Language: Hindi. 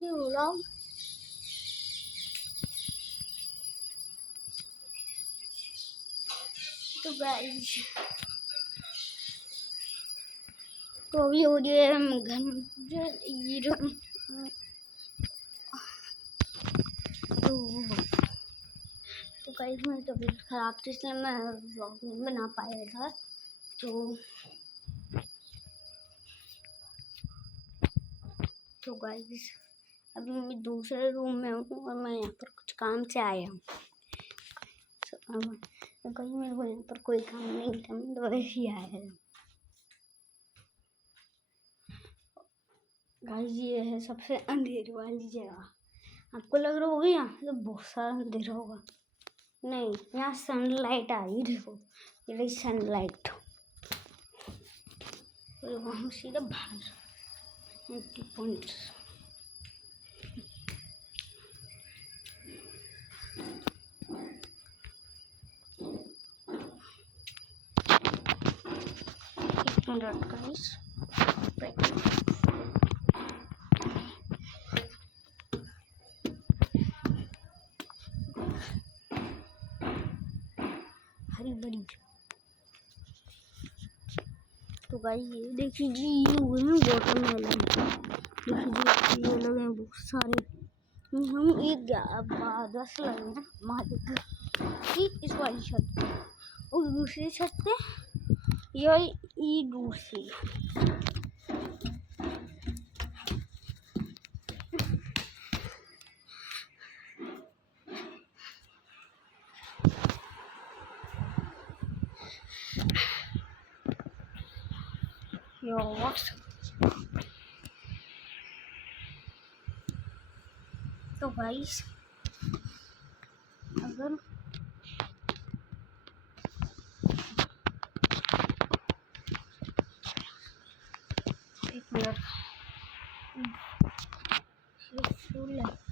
You love तो गाइस तो अभी हो गया हम घर में ये तो गाइस मेरी तबीयत खराब थी इसलिए मैं व्लॉग नहीं बना पाया था। तो गाइस अभी मैं दूसरे रूम में हूँ और मैं यहाँ पर कुछ काम से आया हूँ। कहीं मेरे को यहाँ पर कोई काम नहीं था, मैं तो वैसे ही आया था। गाइस ये है सबसे अंधेरी वाली जगह। आपको लग रहा होगा यहाँ तो बहुत सारा अंधेरा होगा, नहीं, यहाँ सनलाइट आ रही, देखो ये रही सनलाइट। वहाँ सीधा बाहर पॉइंट गाइस हरी भरी। तो गाइस ये देखिए जी, ये हुए हैं वाटरमेलन, देखिए ये लगे हैं बहुत सारे। हम एक 10 लगे हैं हमारे ठीक इस वाली छत पे, और दूसरी छत पे ये दूसरी। तो गाइस अगर एक मिनट फुल है